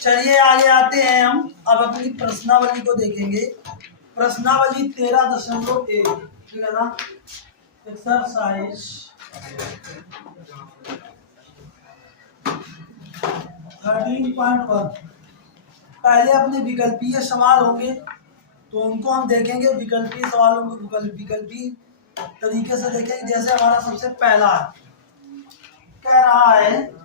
चलिए आगे आते हैं हम अब अपनी प्रश्नावली को देखेंगे। प्रश्नावली 13.1 ठीक है ना। एक्सरसाइज 13.1 पहले अपने विकल्पीय सवाल होंगे तो उनको हम देखेंगे। विकल्पीय सवालों को विकल्पीय तरीके से देखेंगे। जैसे हमारा सबसे पहला कह रहा है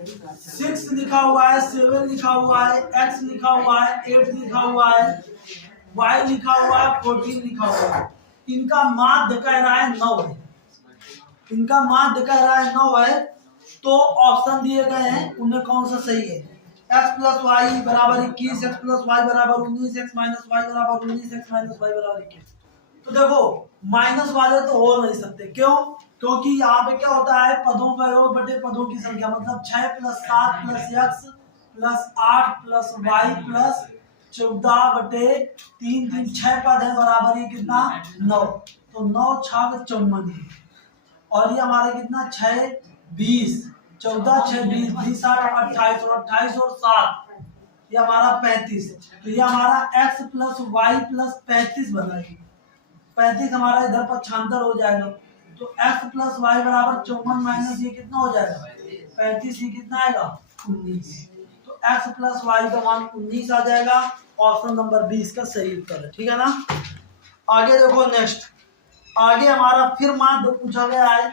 6 लिखा हुआ है, 7 लिखा हुआ है, x लिखा हुआ है, 8 लिखा हुआ है, y लिखा हुआ है, 14 लिखा हुआ है। इनका माध्य कह रहा है 9 है। इनका माध्य कह रहा है 9 है। तो ऑप्शन दिए गए हैं उनमें कौन सा सही है। x प्लस वाई बराबर 21, x प्लस वाई बराबर 19, x माइनस वाई बराबर 19, x माइनस वाई बराबर 21। तो देखो माइनस वाले तो हो नहीं सकते। क्यों? क्योंकि यहाँ पे क्या होता है पदों का योग बटे पदों की संख्या। मतलब 6 plus 7 plus x plus 8 plus y plus 14 बटे 3 3 6 पद है बराबर ये कितना 9। तो 9 छाग 54 और ये हमारे कितना 6 20 14 6 20 20 28 और 28 और 7 ये हमारा 35। तो ये हमारा x प्लस वाई प्लस 35 बना। 35 हमारा इधर पक्षांतर हो जाएगा। तो x प्लस वाई बराबर 54 माइनस ये कितना हो जाएगा 35। ये कितना आएगा 19। तो x प्लस वाई का मान 19 आ जाएगा। ऑप्शन नंबर 20 का सही उत्तर है। ठीक है ना। आगे देखो नेक्स्ट। आगे हमारा फिर माध्य पूछा गया है।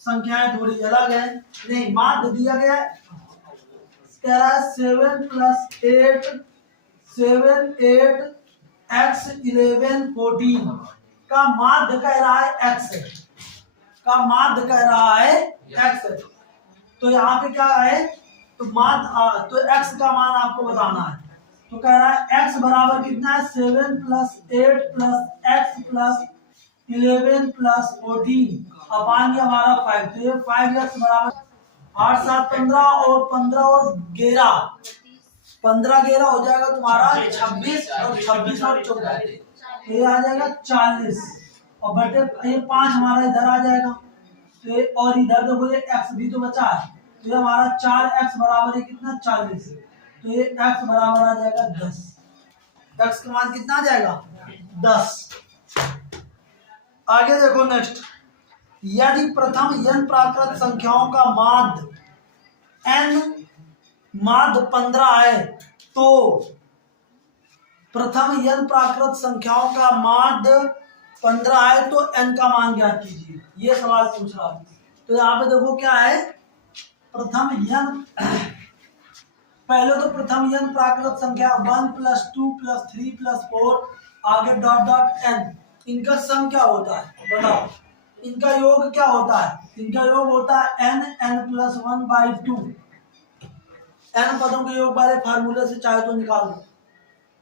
संख्याएं थोड़ी अलग है। नहीं माध्य दिया गया है कह रहा है 7 प्लस 8 7 8 x 11 14 का माध्य कह रहा है x है। का माध्य कह रहा है x है। तो यहाँ पे क्या है तो माध्य तो x का मान आपको बताना है। तो कह रहा है x बराबर कितना है 7 plus 8 plus x plus 11 plus 14 अपान ये हमारा 5। तो ये 5x बराबर 8 7 15 और 15 और 11 15 11 हो जाएगा तुम्हारा 26 और 26 और 14 ये आ जाएगा 40 और बटे ये 5 हमारा इधर आ जाएगा। तो ये और इधर देखो ये x भी तो बचा है। तो ये हमारा 4x बराबर है कितना 40। तो ये x बराबर आ जाएगा 10। x का मान कितना आ जाएगा 10। आगे देखो नेक्स्ट। यदि प्रथम n प्राकृत संख्याओं का माध्य n माध्य 15 है तो प्रथम n प्राकृत संख्याओं का माध्य 15 है तो n का मान ज्ञात कीजिए। ये सवाल पूछ रहा है। तो यहाँ पे देखो क्या है प्रथम n पहले तो प्रथम n प्राकृत संख्या 1 प्लस 2 प्लस 3 प्लस 4 आगे डॉट डॉट n इनका सम क्या होता है बताओ। इनका योग क्या होता है। इनका योग होता है n n प्लस 1/2। n पदों के योग वाले फार्मूले से चाहे तो निकाल लो।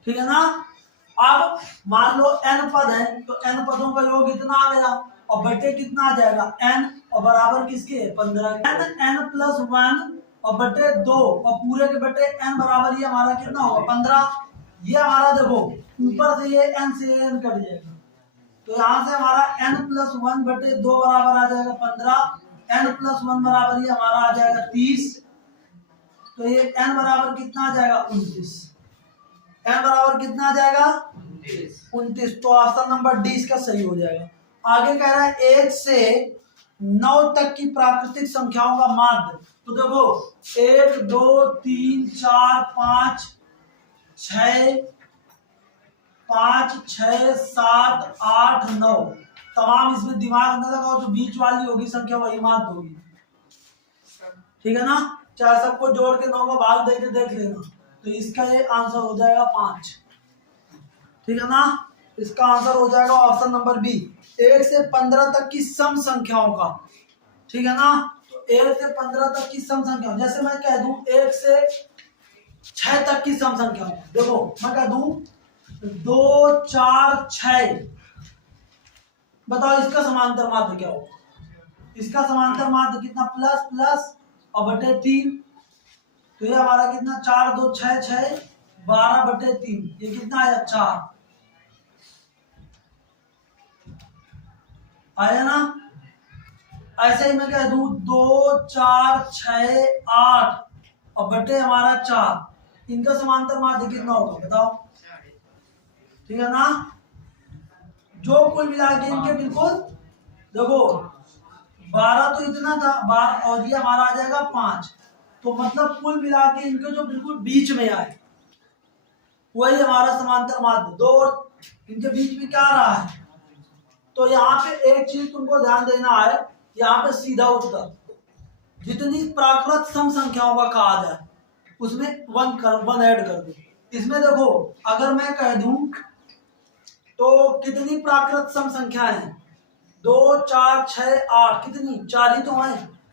ठीक है ना। अब मान लो n पद है तो n पदों का योग इतना आ गया और बटे कितना आ जाएगा n और बराबर किसके 15 n n प्लस 1 और बटे 2 और पूरे के बटे n बराबर ये हमारा कितना होगा 15। ये हमारा देखो ऊपर से ये n से n कट जाएगा। तो यहाँ से हमारा n प्लस 1 बटे 2 बराबर आ जाएगा 15। n प्लस 1 बराबर ये हमारा आ जाएगा 30। तो ये n बराबर कितना आ जाएगा 29। n बराबर कितना आ जाएगा 29। तो ऑप्शन नंबर डी इसका सही हो जाएगा। आगे कह रहा है 1 से 9 तक की प्राकृतिक संख्याओं का माध्य। तो देखो 1 2 3 4 5 6 5 6 7 8 9 तमाम इसमें दिमाग न लगाओ तो बीच वाली होगी संख्या वही माध्य होगी। ठीक है ना। चाहे सबको जोड़ के 9 का भाग दे के देख लेना। तो इसका ये आंसर हो जाएगा 5। ठीक है ना। इसका आंसर हो जाएगा ऑप्शन नंबर बी 1 से 15 तक की सम संख्याओं का। ठीक है ना। तो 1 से 15 तक की सम संख्या जैसे मैं कह दूं 1 से 6 तक की सम संख्या। देखो मैं कह दूं 2 4 6 बताओ इसका समांतर माध्य क्या होगा। इसका समांतर माध्य कितना प्लस प्लस और बटे 3। तो ये हमारा कितना 4 2 6 6 12 बटे 3 ये कितना आया 4 आया ना। ऐसे ही मैं कह दूं 2 4 6 8 और बटे हमारा 4, इनका समांतर माध्य कितना होगा बताओ। ठीक है ना, जो कुल मिला के इनके बिल्कुल देखो 12 तो इतना था 12 और ये हमारा आ जाएगा 5, तो मतलब कुल मिला के इनके जो बिल्कुल बीच में आए वही हमारा समांतर माध्य। दो और इनके बीच में क्या रहा है, तो यहाँ पे एक चीज तुमको ध्यान देना है, यहाँ पे सीधा उत्तर जितनी प्राकृत सम संख्याओं का कहा जाए उसमें 1 ऐड कर दो। इसमें देखो अगर मैं कह दूं तो कितनी प्राकृत सम संख्याएं हैं, 2 4 6 8, कितनी 4 ही तो है,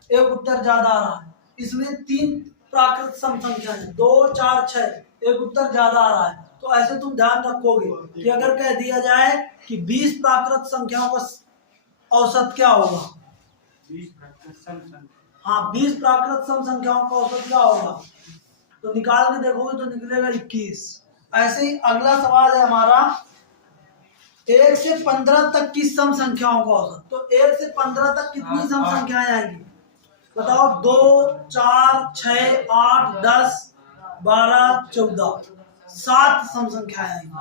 एक उत्तर ज्यादा आ रहा है। इसमें 3 प्राकृत सम संख्या है, 2 4 6, एक उत्तर ज्यादा आ रहा है। तो ऐसे तुम ध्यान रखोगे कि अगर कह दिया जाए कि 20 प्राकृत संख्याओं का औसत क्या होगा, 20 प्राकृत सम संख्याओं का औसत क्या होगा, तो निकाल के देखोगे तो निकलेगा 21। ऐसे ही अगला सवाल है हमारा 1 से 15 तक की सम संख्याओं का औसत। तो 1 से 15 तक कितनी सम संख्याएं आएंगी बताओ, 2 4 6 8 10 12 14, 7 सम संख्याएं आएंगी।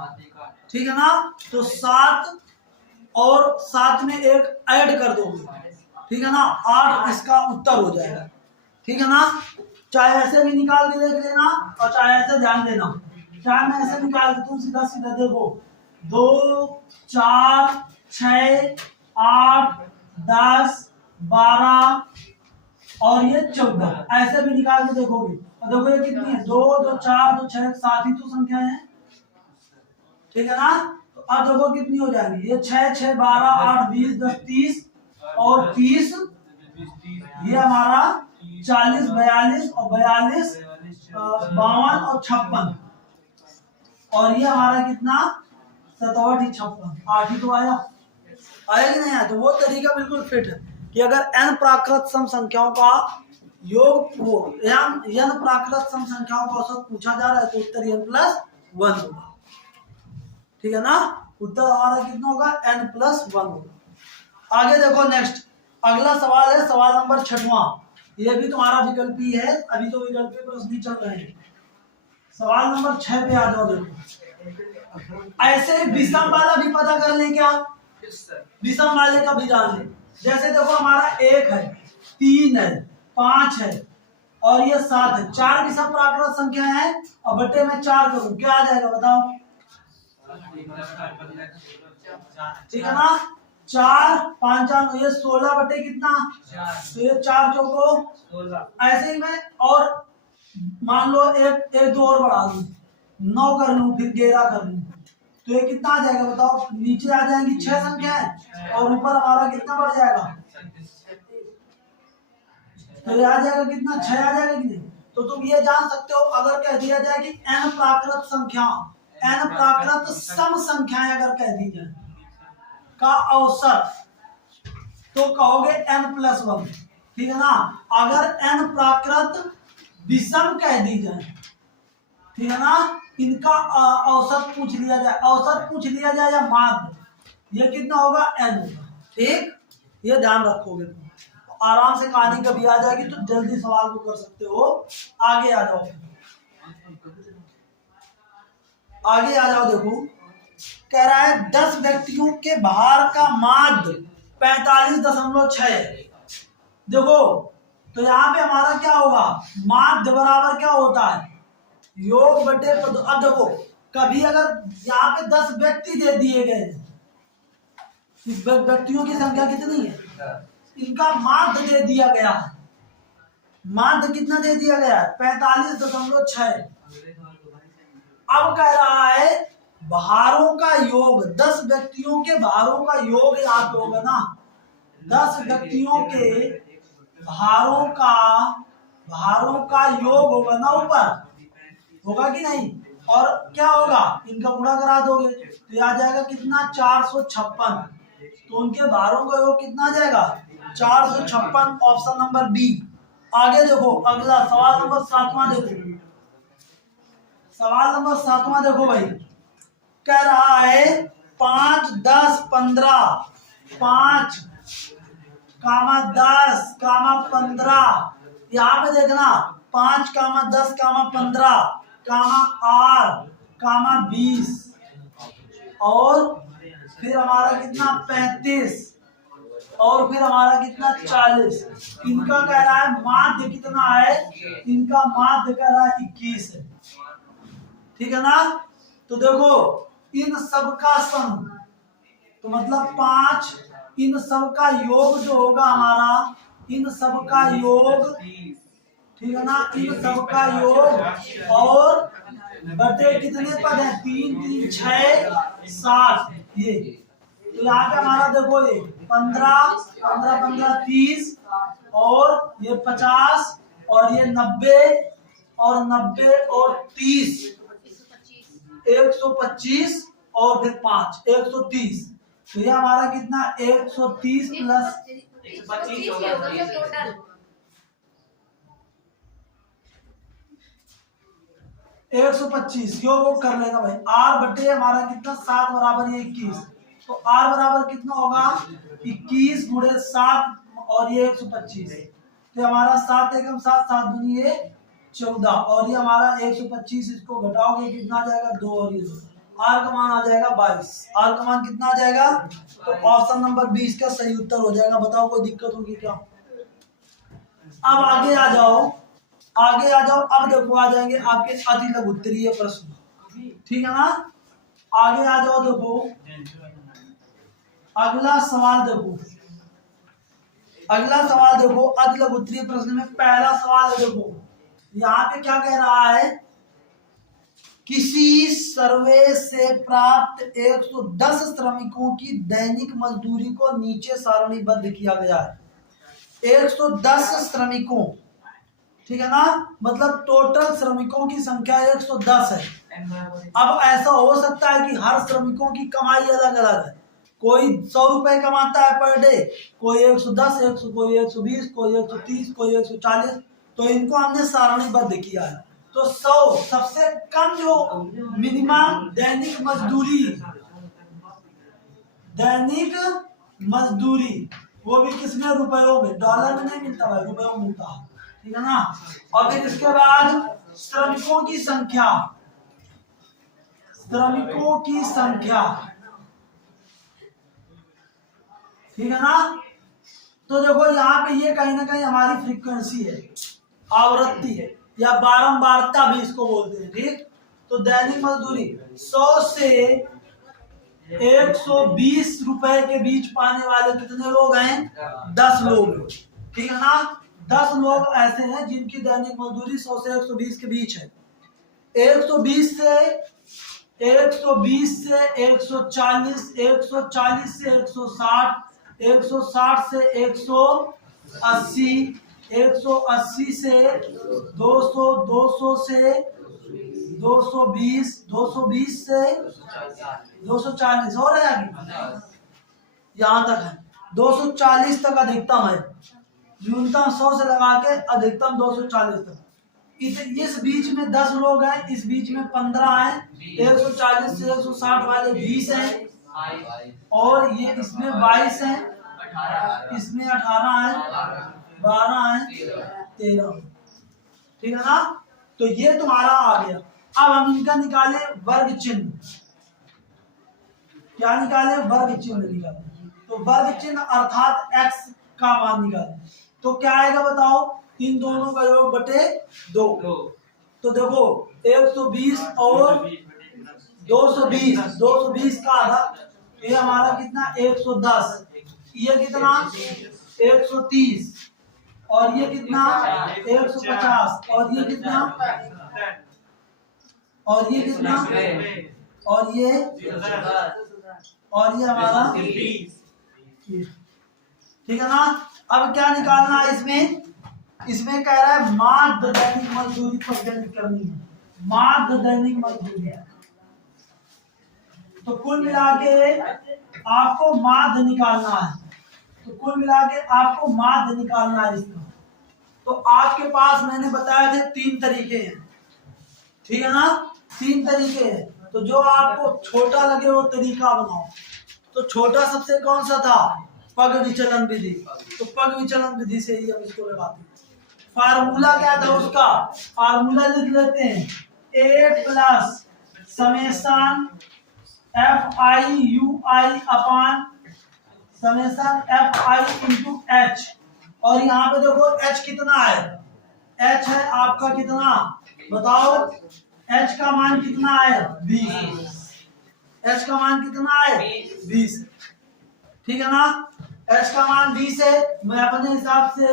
ठीक है ना, तो 7 और 7 में एक ऐड कर दोगे, ठीक है ना, 8 इसका उत्तर हो जाएगा। ठीक है ना, चाहे ऐसे भी निकाल के देख लेना और चाहे ऐसे ध्यान देना। चाहे मैं ऐसे निकाल देता हूँ सीधा सीधा, देखो 2 4 6 8 10 12 और ये 14, ऐसे भी निकाल के देखोगे और देखो ये कितनी है, 2 2 4 2 6 7 ही तो संख्या है। ठीक है ना, तो अब देखो कितनी हो जाएगी, ये 6 6 12 8 20 10 30 और 30, ये हमारा 40 42 और 42 52 और 56, और ये हमारा कितना 67 56, 8 ही तो आया कि नहीं आया। तो वो तरीका बिल्कुल फिट है कि अगर n प्राकृत सम संख्याओं का योग हो, n प्राकृत सम संख्याओं का औसत पूछा जा रहा है तो उत्तर n+1 होगा। ठीक है ना, उत्तर हमारा कितना होगा, n+1 होगा। आगे देखो नेक्स्ट अगला सवाल है सवाल नंबर 6वां, ये भी तुम्हारा विकल्पी है, अभी तो विकल्पी प्रश्न ही चल रहे हैं। सवाल नंबर 6 पे आ जाओ। देखो ऐसे विषम वाला भी पता कर ले, क्या विषम वाले का भी जान ले। जैसे देखो हमारा 1 है 3 है 5 है और ये 7 है, 4 विषम प्राकृत संख्या है और बट्टे में 4 करूं क्या आ जाएगा बताओ। ठीक है ना, 4 5 ये 16 बटे कितना, तो ये 4 चौको 16। ऐसे ही मैं और मान लो एक 2 और बढ़ा लूं, 9 कर लूं, फिर 11 कर लूं, तो ये कितना आ जाएगा बताओ। नीचे आ जाएंगी 6 संख्याएं और ऊपर हमारा कितना बढ़ जाएगा, तो ये आ जाएगा कितना, 6 आ जाएगा कि नहीं। तो तुम ये जान सकते हो अगर कह दिया जाए कि n प्राकृत संख्या, n प्राकृत सम संख्याएं अगर कह दी जाए का औसत, तो कहोगे n+1। ठीक है ना, अगर n प्राकृत विषम कह दी जाए, ठीक है ना, इनका औसत पूछ लिया जाए, औसत पूछ लिया जाए या माध्य, ये कितना होगा n होगा। ठीक, ये ध्यान रखोगे तुम, तो आराम से कहानी कभी आ जाएगी तो जल्दी सवाल को कर सकते हो। आगे आ जाओ, आगे आ जाओ। देखो कह रहा है 10 व्यक्तियों के भार का माध्य 45.6। देखो तो यहाँ पे हमारा क्या होगा, माध्य बराबर क्या होता है, योग बटे पद। अब देखो कभी अगर यहाँ पे 10 व्यक्ति दे दिए गए, व्यक्तियों की संख्या कितनी है, इनका माध्य दे दिया गया है, माध्य कितना दे दिया गया है 45.6। अब कह रहा है भारों का योग, 10 व्यक्तियों के भारों का योग यहाँ पे होगा ना, 10 व्यक्तियों के भारों का योग होगा ना, ऊपर होगा कि नहीं, और क्या होगा इनका गुणा करा दोगे तो आ जाएगा कितना 456। तो उनके भारों का योग कितना आ जाएगा 456, ऑप्शन नंबर बी। आगे देखो अगला सवाल नंबर 7वां देखो, सवाल नंबर 7वां देखो भाई, कह रहा है 5 10 15, 5 10 15, यहाँ पे देखना 5 कामा 10 कामा 15 कामा R कामा 20 और फिर हमारा कितना 35 और फिर हमारा कितना 40। इनका कह रहा है माध्य कितना है, इनका माध्य कह रहा है 21 है। ठीक है ना। तो देखो इन सब का सम तो मतलब 5, इन सब का योग जो होगा हमारा, इन सब का योग, ठीक है ना, इन सब का योग और बटे कितने पद है, 3 3 6 7 ये। तो यहाँ पे हमारा देखो ये 15 15 15 30 और ये 50 और ये 90 और 90 और 30 125 और फिर 5 130। तो ये हमारा कितना 130 प्लस 125 योग वो कर लेगा भाई। R बटे हमारा कितना 7 बराबर ये 21। तो R बराबर कितना होगा 21 गुणे 7 और ये 125। तो हमारा 7 एकम 7 7 दूनी ये 14 और ये हमारा 125। इसको घटाओगे कितना आ जाएगा 2 और ये 2। R का मान आ जाएगा 22। R का मान कितना आ जाएगा, तो ऑप्शन नंबर 20 का सही उत्तर हो जाएगा। बताओ कोई दिक्कत होगी क्या। अब आगे आ जाओ, आगे आ जाओ। अब देखो आ जाएंगे आपके अति लघु उत्तरीय प्रश्न। ठीक है ना। आगे आ जाओ, देखो अगला सवाल देखो, अगला सवाल देखो अति लघु उत्तरीय प्रश्न में पहला सवाल है। देखो यहाँ पे क्या कह रहा है, किसी सर्वे से प्राप्त 110 श्रमिकों की दैनिक मजदूरी को नीचे सारणीबद्ध किया गया है। 110 श्रमिकों, ठीक है ना, मतलब टोटल श्रमिकों की संख्या 110 है। अब ऐसा हो सकता है कि हर श्रमिकों की कमाई अलग अलग है। कोई 100 रुपए कमाता है पर डे, कोई 110, कोई 120, कोई 130, कोई 140। तो इनको हमने सारणीबद्ध किया है। तो 100 सबसे कम जो मिनिमम दैनिक मजदूरी, दैनिक मजदूरी वो भी किसमें, रुपयों में, डॉलर में नहीं मिलता भाई, रुपयों में मिलता है। ठीक है ना। और फिर इसके बाद श्रमिकों की संख्या, श्रमिकों की संख्या, ठीक है ना। तो देखो यहाँ पे ये कहीं ना कहीं हमारी फ्रीक्वेंसी है, आवृत्ति है, या बारंबारता भी इसको बोलते हैं। ठीक। तो दैनिक मजदूरी 100 से 120 रुपए के बीच पाने वाले कितने लोग हैं, 10 लोग। ठीक है ना। 10 लोग ऐसे हैं जिनकी दैनिक मजदूरी 100 से 120 के बीच है। 120 से 140, 140 से 160, 160 से 180, 180 से 200, 200 से 220, 220 से 240 हो रहा है, यहाँ तक है। 240 तक अधिकतम है, न्यूनतम 100 से लगा के अधिकतम 240 तक। इस बीच में 10 लोग हैं, इस बीच में 15 हैं, 140 से 160 वाले 20 हैं, और ये इसमें 22 हैं, इसमें 18 हैं, 12 हैं, 13। ठीक है ना। तो ये तुम्हारा आ गया। अब हम इनका निकाले वर्ग चिन्ह। क्या निकाले, वर्ग चिन्ह निकाले। तो वर्ग चिन्ह अर्थात x का मान निकाले। तो क्या आएगा बताओ, इन दोनों का योग बटे 2। तो देखो 120 और 220, 220 का आधा, ये हमारा कितना 110, ये कितना 130, और ये कितना 150, और ये कितना, और ये कितना, और ये हमारा, ठीक है ना। अब क्या निकालना है इसमें, इसमें कह रहा है माध्य दैनिक मजदूरी पर गणना करनी है, माध्य दैनिक मजदूरी। तो कुल मिला के आपको माध्य निकालना है, तो कुल मिला के आपको माध्य निकालना है इसका। तो आपके पास मैंने बताया थे 3 तरीके हैं। ठीक है ना, 3 तरीके हैं। तो जो आपको छोटा लगे वो तरीका बनाओ। तो छोटा सबसे कौन सा था, पग विचलन विधि। तो पग विचलन विधि से ही हम इसको लगाते हैं। फार्मूला क्या था उसका, फार्मूला लिख लेते हैं, a plus summation f i u i upon summation f i into h. और यहाँ पे देखो एच कितना है, एच है आपका कितना बताओ, एच का मान कितना है 20, एच का मान कितना है 20, ठीक है ना। एच का मान 20 है, मैं अपने हिसाब से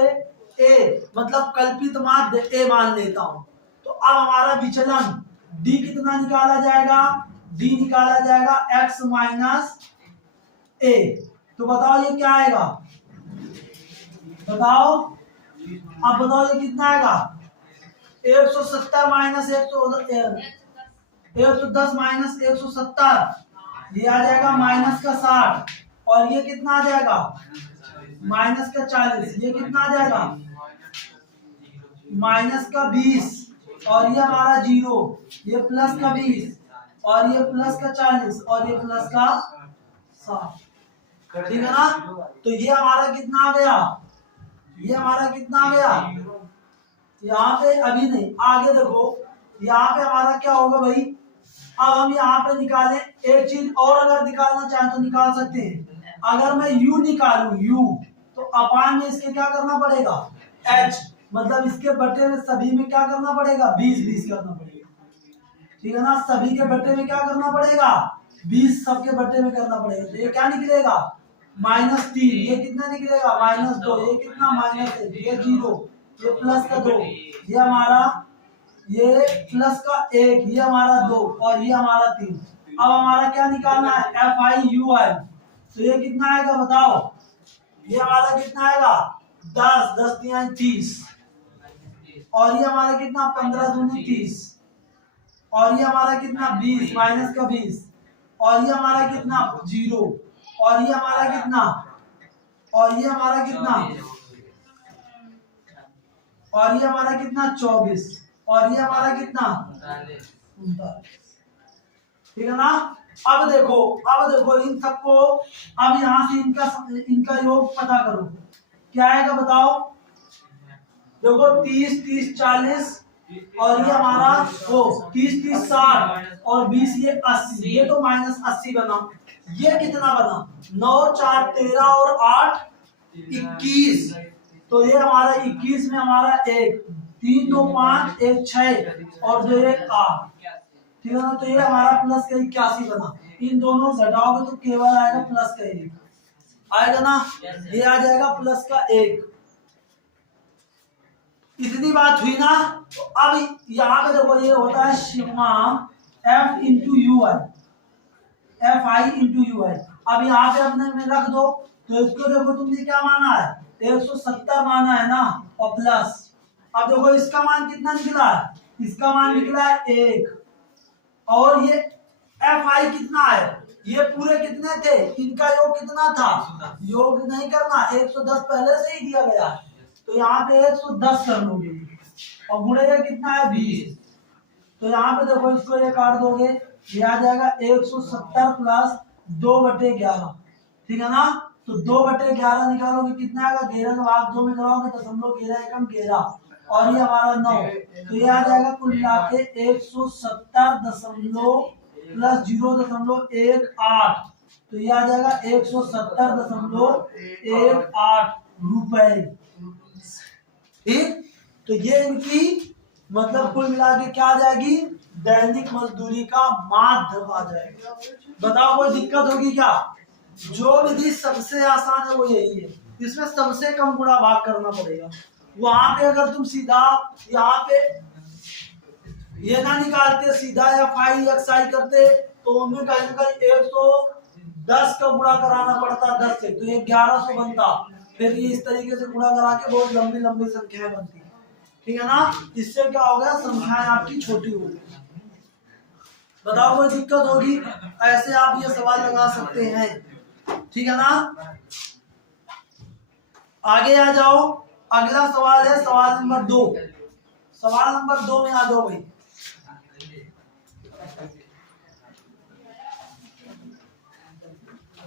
ए मतलब कल्पित माध्य ए मान लेता हूं। तो अब हमारा विचलन डी कितना निकाला जाएगा, डी निकाला जाएगा एक्स माइनस ए। तो बताओ ये क्या आएगा, बताओ, अब बताओ ये कितना आएगा, 170 माइनस 110 माइनस 170, ये आ जाएगा माइनस का 60, और ये कितना आ जाएगा माइनस का 40, ये कितना आ जाएगा माइनस का 20, और ये हमारा 0, ये प्लस का 20, और ये प्लस का 40, और ये प्लस का 60, ठीक है ना। तो ये हमारा कितना आ गया, ये हमारा कितना आ गया, यहाँ पे अभी नहीं, आगे देखो यहाँ पे हमारा क्या होगा भाई। अब हम यहाँ पे निकालें एक चीज और, अगर निकालना चाहें तो निकाल सकते हैं। अगर मैं u निकालूं u, तो अपान में इसके क्या करना पड़ेगा h, मतलब इसके बटे में सभी में क्या करना पड़ेगा 20 करना पड़ेगा, ठीक है ना। सभी के बटे में क्या करना पड़ेगा 20, सबके बटे में करना पड़ेगा। तो ये क्या निकलेगा -3, ये कितना निकलेगा -2, ये कितना -1, ये 0, ये प्लस का 2, ये हमारा ये प्लस का 1, ये हमारा 2, और ये हमारा 3। अब हमारा क्या निकालना है एफ आई यू आई। तो ये कितना आएगा बताओ, ये हमारा कितना आएगा 10, 10 3 30, और ये हमारा कितना 15 दूनी 30, और ये हमारा कितना 20 माइनस का 20, और ये हमारा कितना 0, और ये हमारा कितना, और ये हमारा कितना, और ये हमारा कितना 24, और ये हमारा कितना 39, ठीक है ना। अब देखो इन सबको, अब यहाँ से इनका योग पता करो, क्या आएगा बताओ। देखो 30 30 40, और ये हमारा वो 30 30 60, और 20 ये 80, ये तो -80 बना। ये कितना बना 9 4 13 और 8 21, तो ये हमारा 21 में हमारा 1 3 2 5 1 6 और 2 1 8, ठीक है ना। तो ये हमारा प्लस का 81 बना। इन दोनों घटाओगे तो केवल आएगा प्लस का 1 आएगा ना, ये आ जाएगा प्लस का 1। इतनी बात हुई ना। तो अब यहाँ पे देखो ये होता है sigma f into u i, f i into u i. अब यहाँ पे अपने में रख दो, तो इसको देखो तुमने क्या माना है 170 माना है ना, और प्लस। अब देखो इसका मान कितना निकला है, इसका मान निकला है 1, और ये एफ आई कितना है, ये पूरे कितने थे, इनका योग कितना था, योग नहीं करना 110 पहले से ही दिया गया है, तो यहाँ पे 110 कर लोगे, और गुणेगा कितना है 20। तो यहाँ पे देखो इसको ये काट दोगे, ये आ जाएगा 170 प्लस 2/11, ठीक है ना। तो 2/11 निकालोगे कितना आएगा, 11 का भाग 2 में कराओगे 0.11 एकम 11, और ये हमारा 9, तो ये आ जाएगा कुल मिला के 170 दशमलव प्लस 0.18, तो ये आ जाएगा 170.18 रुपए, ठीक। तो ये इनकी मतलब कुल मिला के क्या आ जाएगी, दैनिक मजदूरी का माध्य आ जाएगा। बताओ कोई दिक्कत होगी क्या, जो विधि सबसे आसान है वो यही है, इसमें सबसे कम गुणा भाग करना पड़ेगा। वहां पे अगर तुम सीधा यहाँ पे ये ना निकालते, सीधा एफ आई एक्स आई करते, तो उनमें कहीं ना कहीं 110 का गुणा कराना पड़ता 10 से, तो ये 1100 बनता, फिर ये इस तरीके से गुणा करा के बहुत लंबी लंबी संख्याएं बनती, ठीक है ना। इससे क्या हो गया, संख्याएं आपकी छोटी हो गई। बताओ कोई दिक्कत होगी, ऐसे आप ये सवाल लगा सकते हैं, ठीक है ना। आगे आ जाओ, अगला सवाल है सवाल नंबर 2। सवाल नंबर 2 में आ जाओ भाई।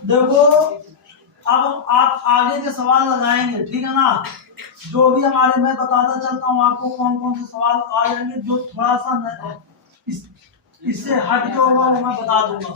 देखो अब आप आगे के सवाल लगाएंगे, ठीक है ना। जो भी हमारे, मैं बताता चलता हूँ आपको कौन कौन से सवाल आ जाएंगे। जो थोड़ा सा इससे हट के होगा वो मैं बता दूंगा।